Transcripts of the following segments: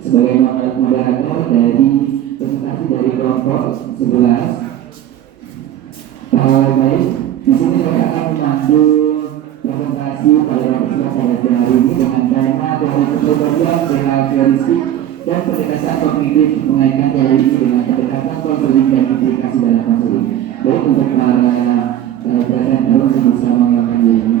sebagai moderator dari presentasi dari kelompok 11. Baik, di sini saya akan memandu presentasi pada hari ini dengan tema teori kepribadian, PH heuristik, dan pendekatan kognitif mengaitkan teori ini dengan pendekatan konseling dan implikasi dalam konseling. Baik, untuk para presenter untuk bisa mengenalkan diri.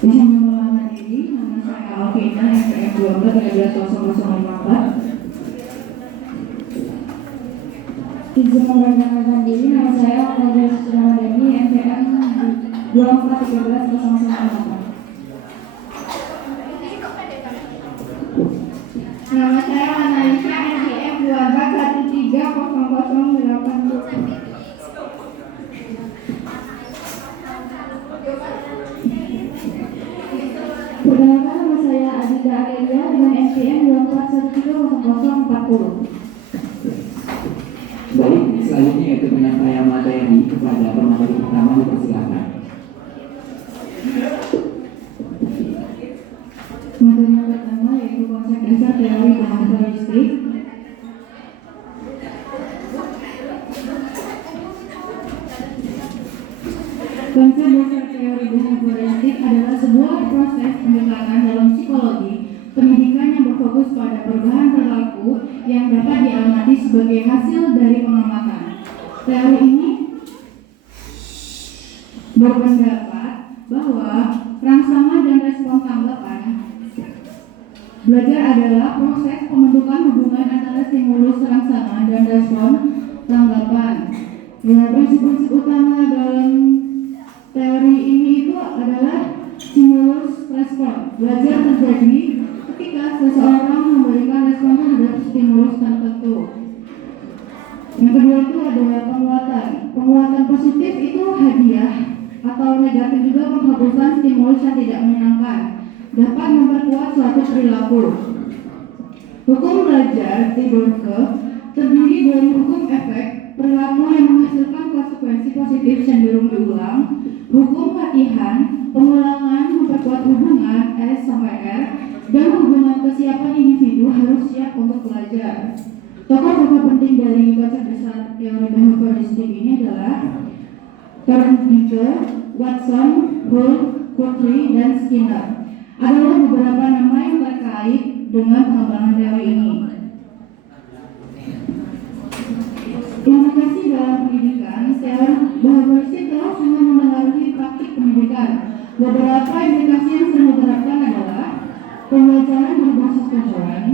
Bisa mengenalkan diri, nama saya Alvina, MPM 12 Izin memperkenalkan diri, nama saya Alvina Sucirawardani, MPM 2413 Nama saya Analisa, MPM 12130080. Perkenalkan, nama saya Adita Arelia dengan MPM 24130040. Baik, selanjutnya yaitu penyampaian materi kepada pemateri pertama, dipersilakan. Materi yang pertama yaitu konsep dasar teori bahasa heuristik. Konsep dasar teori bahasa heuristik adalah sebuah proses pendekatan dalam psikologi pendidikan yang berfokus pada perubahan perilaku yang dapat diamati sebagai hasil dari pengamatan. Teori ini berpendapat bahwa rangsangan dan respon tanggapan belajar adalah proses pembentukan hubungan antara stimulus rangsangan dan respon tanggapan. Prinsip-prinsip utama dalam teori ini itu adalah stimulus respon. Belajar terjadi ketika seseorang memberikan respon terhadap stimulus tertentu. Yang kedua itu adalah penguatan. Penguatan positif itu hadiah, atau negatif juga penghapusan stimulus yang tidak menyenangkan, dapat memperkuat suatu perilaku. Hukum belajar di Burke terdiri dari hukum efek perilaku yang menghasilkan konsekuensi positif cenderung diulang. Hukum latihan pengulangan memperkuat hubungan S sampai R, dan hubungan kesiapan individu harus siap untuk belajar. Tokoh-tokoh penting dari konsep dasar teori heuristik ini adalah Thorndike, Watson, Hull, Kurzweil, dan Skinner. Adalah beberapa nama yang terkait dengan pengembangan teori ini. Implikasi dalam pendidikan, teori heuristik telah sangat mempengaruhi praktik pendidikan. Beberapa implikasi yang sering diterapkan adalah pembelajaran berbasis tujuan,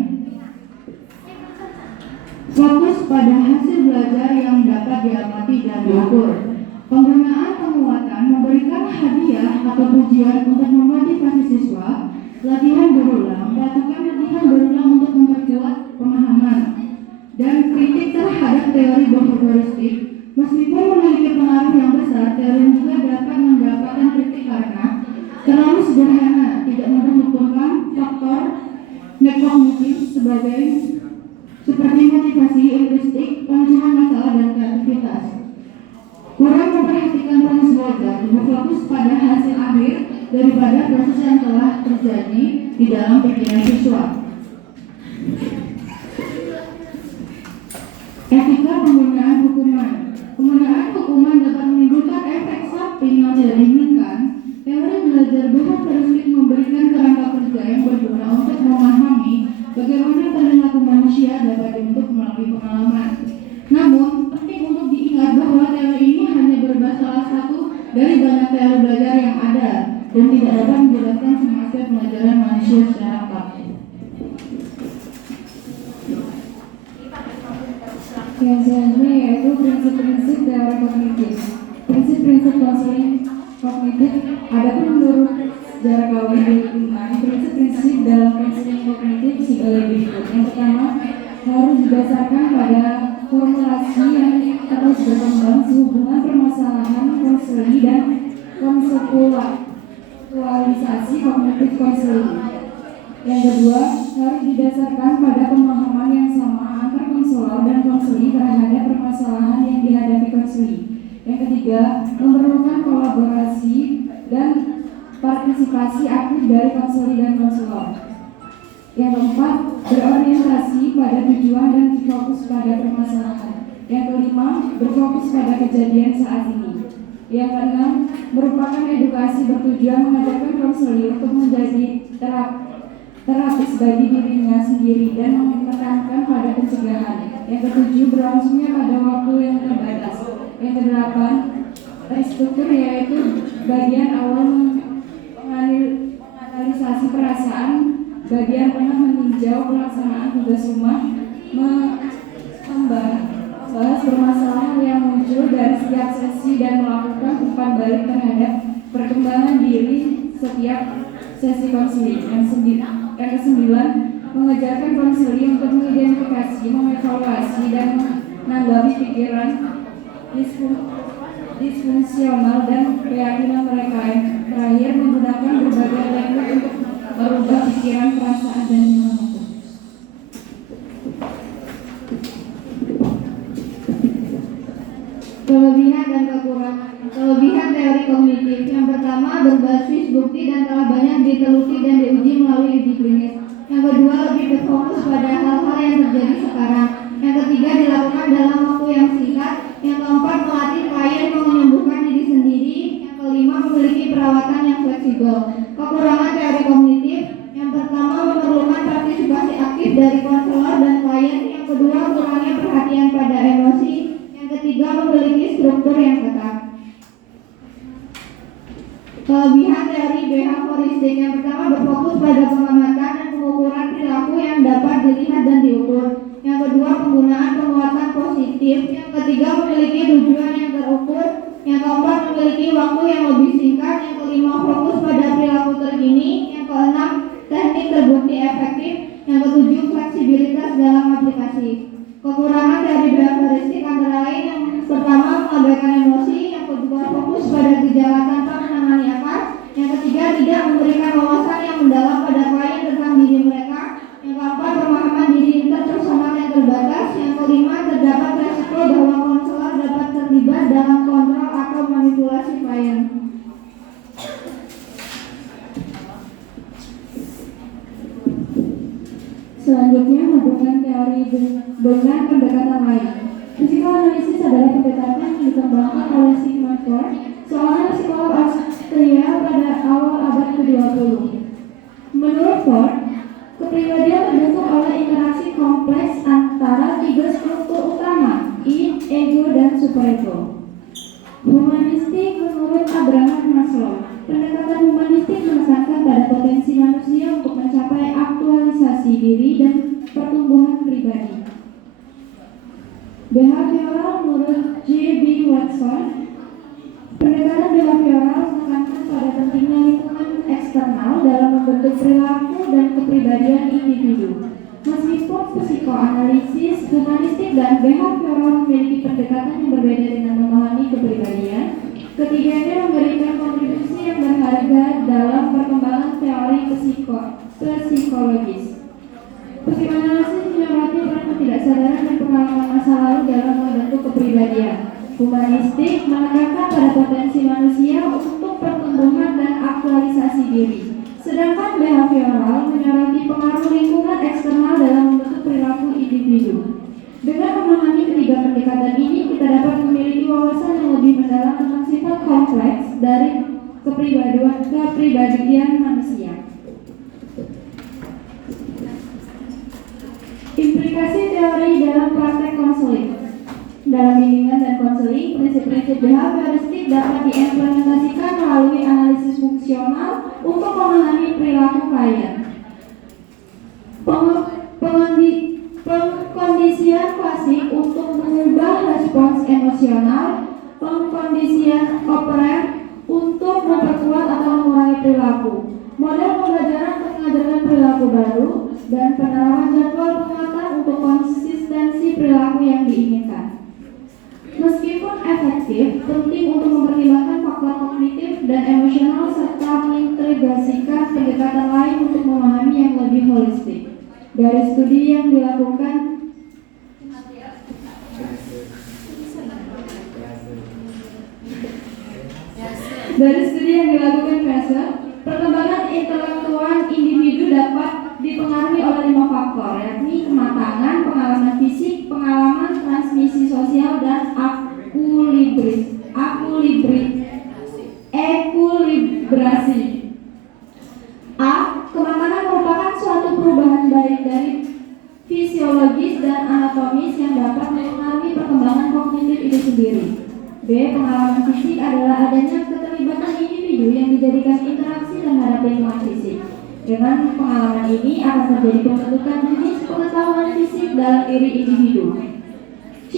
fokus pada hasil belajar yang dapat diamati dan diukur. Penggunaan penguatan memberikan hadiah atau pujian untuk memotivasi siswa. Latihan berulang, melakukan latihan berulang untuk memperkuat pemahaman. Dan kritik terhadap teori heuristik, meskipun memiliki pengaruh yang besar, teori juga dapat mendapatkan kritik karena terlalu sederhana, tidak memperhitungkan faktor nekognitif seperti motivasi, heuristik, pemecahan masalah, dan kreativitas. Kurang memperhatikan proses belajar, berfokus pada hasil akhir daripada proses yang telah terjadi di dalam pikiran siswa. Etika penggunaan hukuman. Penggunaan hukuman dapat menimbulkan efek samping yang tidak diinginkan. Teori belajar bahasa heuristik memberikan kerangka kerja yang berguna untuk memahami bagaimana perilaku manusia dapat dibentuk melalui pengalaman. Namun, penting untuk diingat bahwa teori ini hanya berbahasa salah satu dari banyak teori belajar yang ada dan tidak dapat menjelaskan semua aspek pelajaran manusia secara lengkap. Yang selanjutnya yaitu prinsip-prinsip teori kognitif. Prinsip-prinsip konseling kognitif. Adapun menurut sejarah kawan lingkungan, prinsip-prinsip dalam konseling kognitif sebagai berikut. Yang pertama, harus didasarkan pada formulasi yang terus berkembang sehubungan permasalahan konseling dan konseptualisasi kognitif konseling. Yang kedua, harus didasarkan pada pemahaman yang sama antar konselor dan konseli terhadap permasalahan yang dihadapi konseli. Yang ketiga, memerlukan kolaborasi dan edukasi aktif dari konselor dan konselor. Yang keempat, berorientasi pada tujuan dan fokus pada permasalahan. Yang kelima, berfokus pada kejadian saat ini. Yang keenam, merupakan edukasi bertujuan mengajarkan konselor untuk menjadi terapis bagi dirinya sendiri dan menekankan pada pencegahan. Yang ketujuh, berlangsungnya pada waktu yang terbatas. Yang kedelapan, terstruktur, yaitu bagian awal menganalisasi perasaan, bagian tengah meninjau pelaksanaan tugas rumah, membahas permasalahan yang muncul dari setiap sesi dan melakukan umpan balik terhadap perkembangan diri setiap sesi konseling. Yang kesembilan, mengajarkan konseling untuk mengidentifikasi, mengevaluasi, dan menanggapi pikiran disfungsional dan keyakinan mereka. Yang terakhir, menggunakan berbagai teknik untuk merubah pikiran, perasaan, dan iman. Kelebihan dan kekurangan. Kelebihan teori kognitif. Yang pertama, berbasis bukti dan telah banyak diteliti dan diuji melalui uji klinis. Yang kedua, lebih berfokus pada hal-hal yang terjadi sekarang. Yang ketiga, dilakukan dalam waktu yang singkat. Yang keempat, melatih klien menyembuhkan diri sendiri. Yang kelima, memiliki perawatan yang fleksibel. Kekurangan teori kognitif. Yang pertama, memerlukan partisipasi aktif dari konselor dan klien. Yang kedua, kurangnya perhatian pada emosi. Yang ketiga, memiliki struktur yang ketat. Kelebihan teori behavioristik. Yang pertama, berfokus pada pengamatan dan pengukuran perilaku yang dapat dilihat dan diukur. Yang kedua, penggunaan penguatan positif. Yang ketiga, memiliki tujuan yang terukur. Yang keempat, memiliki waktu yang lebih singkat. Yang kelima, fokus pada perilaku terkini. Yang keenam, teknik terbukti efektif. Yang ketujuh, fleksibilitas dalam aplikasi. Kekurangan dari behavioristik antara lain: yang pertama, mengabaikan emosi. Yang kedua, fokus pada gejala tanpa menangani akar. Yang ketiga, tidak memberikan wawasan yang mendalam pada klien tentang diri mereka. Yang keempat, pemahaman diri interpersonal yang terbatas. Yang kelima, terdapat resiko bahwa konselor dapat terlibat dalam kontrol atau manipulasi klien. Selanjutnya, hubungan teori dengan pendekatan lain. Psikoanalisis adalah pendekatan yang dikembangkan oleh Sigmund Freud, seorang psikolog Austria pada awal abad ke-20. Menurut Freud, kepribadian terbentuk oleh interaksi kompleks antara tiga struktur utama, id, ego, dan superego. Humanistik. Menurut Abraham Maslow, pendekatan humanistik menekankan pada potensi manusia untuk mencapai aktualisasi diri dan pertumbuhan pribadi. Behavioral. Menurut J.B. Watson, pendekatan behavioral menekankan pada pentingnya lingkungan eksternal dalam membentuk perilaku dan kepribadian individu. Meskipun psikoanalisis, humanistik, dan behavioral memiliki pendekatan yang berbeda dengan memahami kepribadian, ketiganya memberikan kontribusi yang berharga dalam perkembangan teori psikologis. Psikoanalisis menyoroti peran ketidaksadaran dan pengalaman masa lalu dalam membentuk kepribadian. Humanistik menekankan pada potensi manusia untuk pertumbuhan dan aktualisasi diri. Sedangkan behavioral menyoroti pengaruh lingkungan eksternal dalam membentuk perilaku individu. Dengan memahami ketiga pendekatan ini, kita dapat memiliki wawasan yang lebih mendalam tentang sifat kompleks dari kepribadian manusia. Implikasi teori dalam praktek konseling. Dalam bimbingan dan konseling, prinsip-prinsip behavioristik dapat diimplementasikan melalui analisis fungsional untuk memahami perilaku klien. Pengkondisian klasik untuk mengubah respons emosional, pengkondisian operan untuk memperkuat atau mengurangi perilaku, model pembelajaran untuk mengajarkan perilaku baru, dan penerapan jadwal penguatan untuk konsistensi perilaku yang diinginkan. Meskipun efektif, penting untuk mempertimbangkan faktor kognitif dan emosional serta mengintegrasikan pendekatan lain untuk memahami yang lebih holistik. Dari studi yang dilakukan Fraser, perkembangan fisiologis dan anatomis yang dapat mempengaruhi perkembangan kognitif itu sendiri. B. Pengalaman fisik adalah adanya keterlibatan individu yang dijadikan interaksi terhadap lingkungan fisik. Dengan pengalaman ini akan terjadi pembentukan jenis pengetahuan fisik dalam diri individu. C.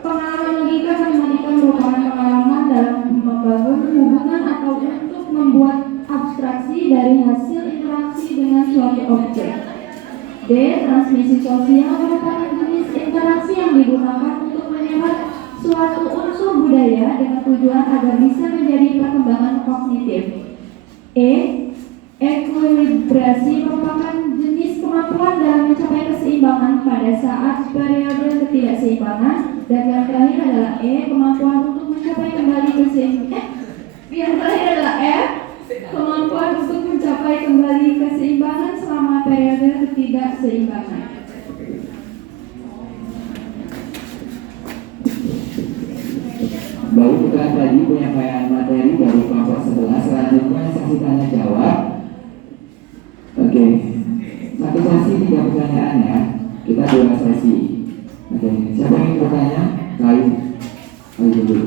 Pengalaman logika matematika merupakan pengalaman dalam membangun hubungan atau untuk membuat abstraksi dari hasil interaksi dengan suatu objek. D. Transmisi sosial merupakan jenis interaksi yang digunakan untuk menyebar suatu unsur budaya dengan tujuan agar bisa menjadi perkembangan kognitif. E. Ekuilibrasi merupakan jenis kemampuan dalam mencapai keseimbangan pada saat periode ketidakseimbangan. Dan yang terakhir adalah E. Kemampuan untuk mencapai kembali keseimbangan. Yang terakhir adalah F. Kemampuan untuk mencapai kembali keseimbangan selama periode ketidakseimbangan. Baik, kita tadi penyampaian materi dari kelompok 11. Selanjutnya sesi tanya jawab. Oke, satu sesi 3 pertanyaan ya. Kita 2 sesi. Oke, siapa yang ingin bertanya? Kali dulu.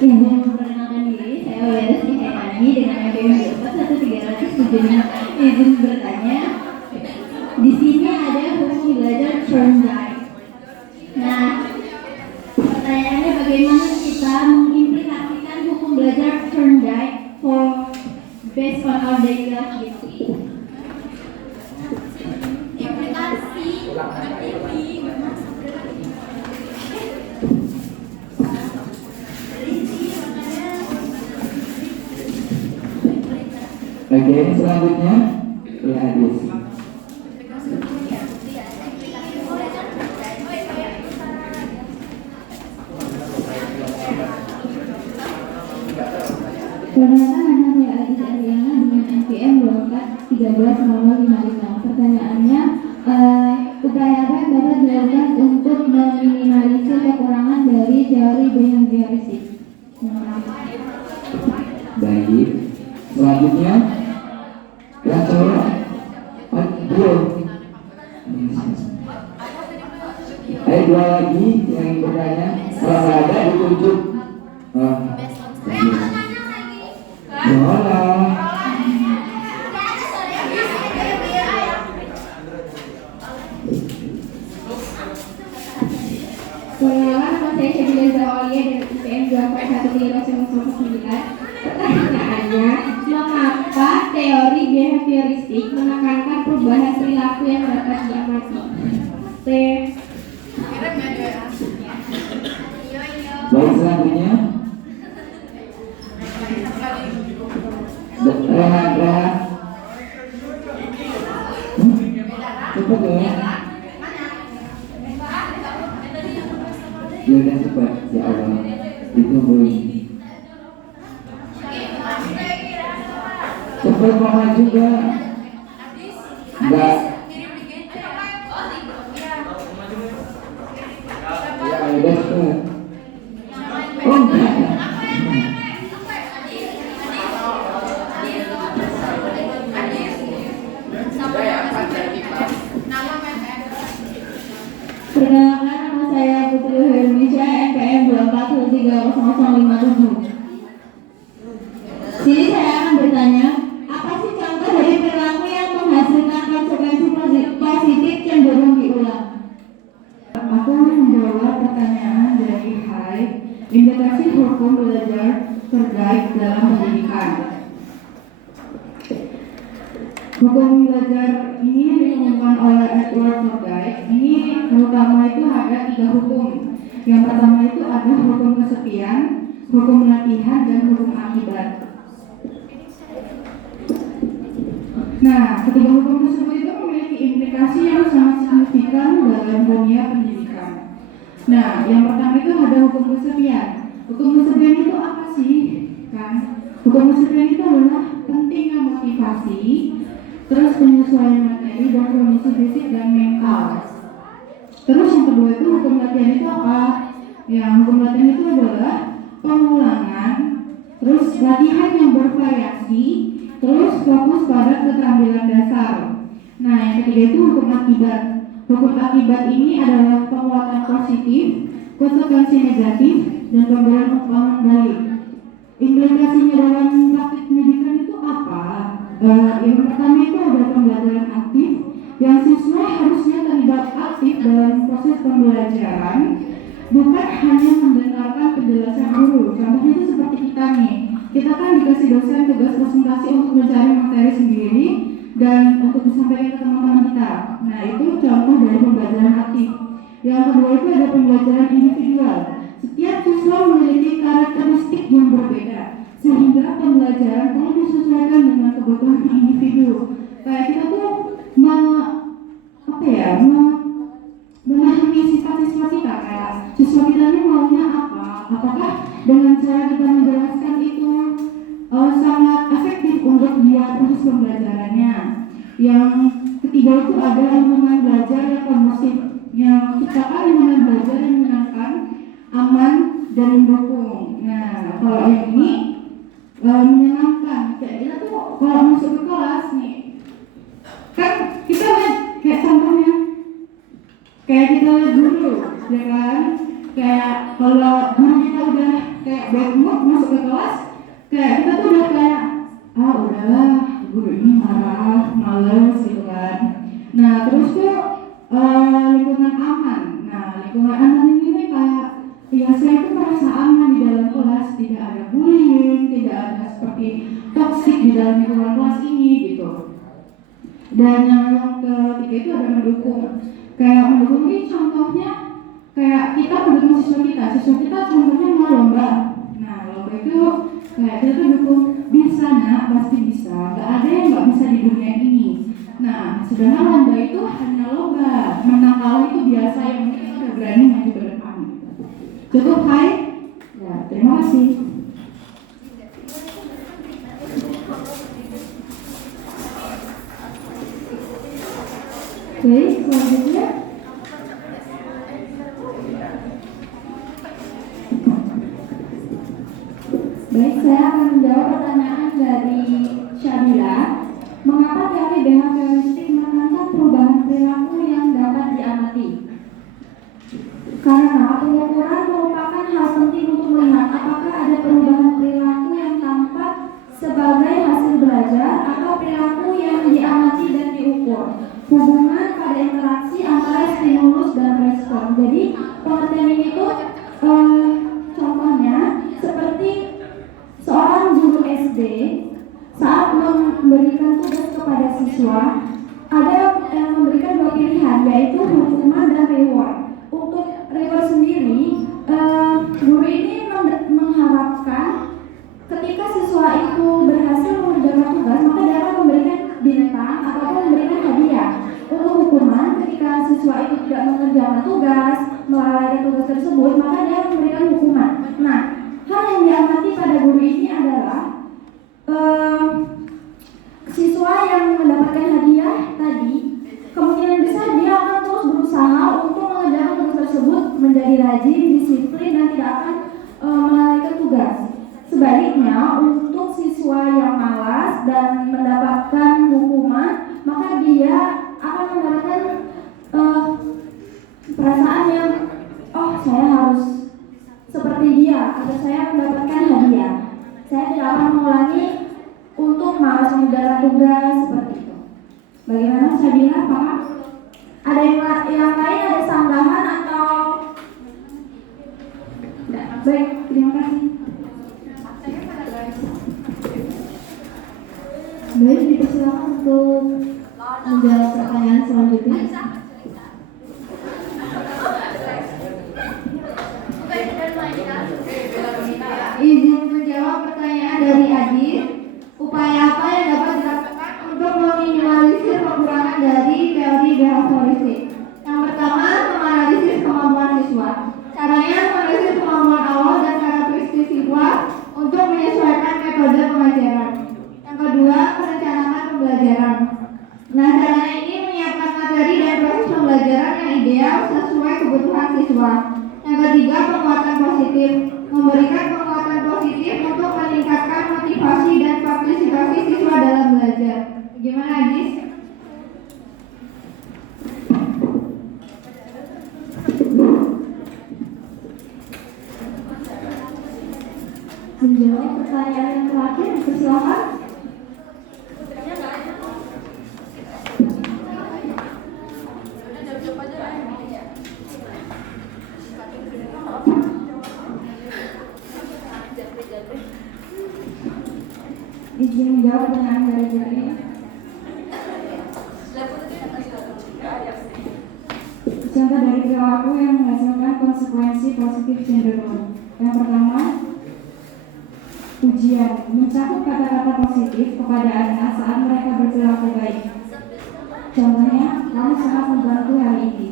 Izin memperkenalkan diri, saya Weles Ihaimani dengan NPM 11307. Izin bertanya, di sini ada hukum belajar Thorndike. Nah, pertanyaannya bagaimana kita mengimplikasikan hukum belajar Thorndike for based on our daily life gitu. Implikasi Oke, selanjutnya ya Adis. Perkenalkan, nama saya Adis Ariana dengan NPM 24130055. Pertanyaannya, upaya apa yang dapat dilakukan untuk meminimalisir kekurangan dari teori behavioristik? Baik. Selanjutnya yang cowok belum. Ayo 2 lagi yang ingin bertanya. Kalau nggak ada ditunjuk. Hola. Perkenalkan, nama saya Syabila Zawalia dari IPM 241309. Pertanyaannya, mengapa teori behavioristik menekankan perubahan perilaku yang dapat diamati? T. Baik, selanjutnya Rehan. Cepat ya. Ya udah cepat, ya Allah. Ditungguin. Cepat mama juga. Enggak. Ya udah cepat. Oh enggak. Perkenalkan, nama saya Putri Hermisha, NPM 24130057. Sini saya akan bertanya, apa sih contoh dari perilaku yang menghasilkan konsekuensi positif cenderung diulang? Aku menjawab pertanyaan dari Hai, implikasi hukum belajar terkait dalam pendidikan. Hukum belajar ini dikembangkan oleh Edward Thorndike. Ini terutama itu ada 3 hukum. Yang pertama itu ada hukum kesepian, hukum latihan, dan hukum akibat. Nah, ketiga hukum tersebut itu memiliki implikasi yang sangat signifikan Nah, yang pertama itu ada hukum kesepian. Hukum kesepian itu apa sih? Kan? Hukum kesepian itu adalah pentingnya motivasi, terus penyesuaian materi dan kondisi fisik dan mental. Terus yang kedua itu hukum latihan itu apa? Ya, hukum latihan itu adalah pengulangan, terus latihan yang bervariasi, terus fokus pada keterampilan dasar. Nah, yang ketiga itu hukum akibat. Hukum akibat ini adalah penguatan positif, konsekuensi negatif, dan pemberian umpan balik. Implikasinya dalam praktik pendidikan itu apa? Yang pertama itu ada pembelajaran aktif, yang siswa harusnya terlibat aktif dalam proses pembelajaran, bukan hanya mendengarkan penjelasan guru. Contohnya itu seperti kita nih, kita kan dikasih dosen tugas presentasi untuk mencari materi sendiri dan untuk disampaikan ke teman-teman kita. Nah, itu contoh dari pembelajaran aktif. Yang kedua itu ada pembelajaran individual. Setiap siswa memiliki karakteristik yang berbeda, sehingga pembelajaran perlu disesuaikan dengan kebutuhan individu. Kayak kita tuh memahami sifat-sifat kita, kayak siswa kita ini maunya apa, apakah dengan cara kita menjelaskan itu sangat efektif untuk dia proses pembelajarannya. Yang ketiga itu ada lingkungan belajar yang kondusif, yang ciptakan lingkungan belajar yang menyenangkan, aman, dan mendukung. Nah, kalau yang ini menyenangkan, kayak kita tuh kalau masuk ke kelas nih, kan kita lihat kayak contohnya, kayak kita lihat guru, ya kan? Kayak kalau guru kita udah kayak bad mood masuk ke kelas, kayak kita tuh udah kayak udahlah guru ini marah, males gitu kan. Nah, terus tuh lingkungan aman. Nah, lingkungan aman ini kayak ya saya itu merasa aman di dalam kelas, tidak ada bullying, tidak ada seperti toksik di dalam lingkungan kelas ini gitu. Dan yang ketiga itu ada mendukung. Kayak mendukung ini contohnya kayak kita mendukung siswa kita contohnya mau lomba. Nah, lomba itu kayak kita tuh dukung, bisa nak, pasti bisa, gak ada yang gak bisa di dunia ini. Nah, sedangkan lomba itu hanya lomba, menang kalah itu biasa, yang penting kita udah berani maju ke depan. Cukup, hai? Ya, terima kasih. Baik, selanjutnya baik, saya akan menjawab pertanyaan dari Syabila. Mengapa teori behavioristik menantang perubahan perilaku yang dapat diamati? Karena pengukuran merupakan hal penting untuk melihat apakah ada perubahan perilaku yang tampak sebagai hasil belajar atau perilaku yang diamati dan diukur. Hubungan pada interaksi antara stimulus dan respon. Jadi pengertian ini tuh contohnya seperti seorang guru SD saat memberikan tugas kepada siswa, ada yang memberikan dua pilihan, yaitu hukuman dan reward. Untuk reward sendiri, guru ini mengharapkan ketika siswa itu berhasil mengerjakan tugas, maka dia akan memberikan bintang ataupun memberikan hadiah. Untuk hukuman, ketika siswa itu tidak mengerjakan tugas, melalaikan tugas tersebut, maka dia akan memberikan hukuman. Nah, hal yang diamati pada guru ini adalah siswa yang mendapatkan hadiah tadi, kemungkinan besar dia akan terus berusaha untuk mengerjakan tugas tersebut, menjadi rajin, disiplin, dan tidak akan melalaikan tugas. Sebaliknya, untuk siswa yang malas dan mendapatkan hukuman, maka dia akan mendapatkan perasaan yang saya harus seperti dia, atau saya mendapatkan hadiah. Saya tidak akan mengulangi untuk malas mengerjakan tugas seperti itu. Bagaimana saya bilang, paham? Ada yang lain, ada sanggahan atau tidak? Baik, terima kasih. Baik, dipersilakan untuk menjawab pertanyaan selanjutnya. Izin menjawab pertanyaan dari Adit. Upaya apa yang dapat dilakukan untuk meminimalisir kekurangan dari teori behavioristik? Yang pertama, menganalisis kemampuan siswa. siswa. Yang ketiga, penguatan positif. Memberikan penguatan positif untuk meningkatkan motivasi dan partisipasi siswa dalam belajar. Gimana, Adis? Menjawab pertanyaan yang terakhir, silakan. Izin menjawab pertanyaan dari juri. Contoh dari perilaku yang menghasilkan konsekuensi positif cenderung. Yang pertama, ujian mencakup kata-kata positif kepada anak saat mereka berperilaku baik. Contohnya, kamu sangat membantu hari ini.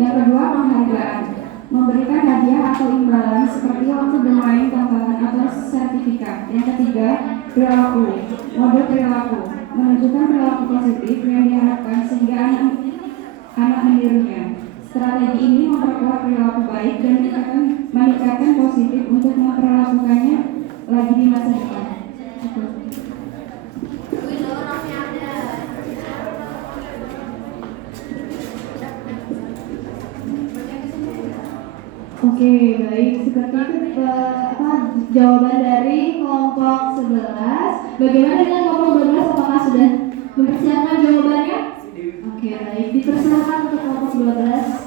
Yang kedua, penghargaan. Memberikan hadiah atau imbalan seperti waktu bermain, tambahan atau sertifikat. Yang ketiga, perilaku. Mode perilaku menunjukkan perilaku positif yang diharapkan sehingga anak menirunya. Strategi ini memperkuat perilaku baik dan meningkatkan positif untuk memperlakukannya lagi di masa depan. Oke, baik. Seperti itu jawaban dari kelompok 11. Bagaimana dengan kelompok 12? Apakah sudah mempersiapkan jawabannya? Oke, baik. Dipersilakan untuk kelompok 12.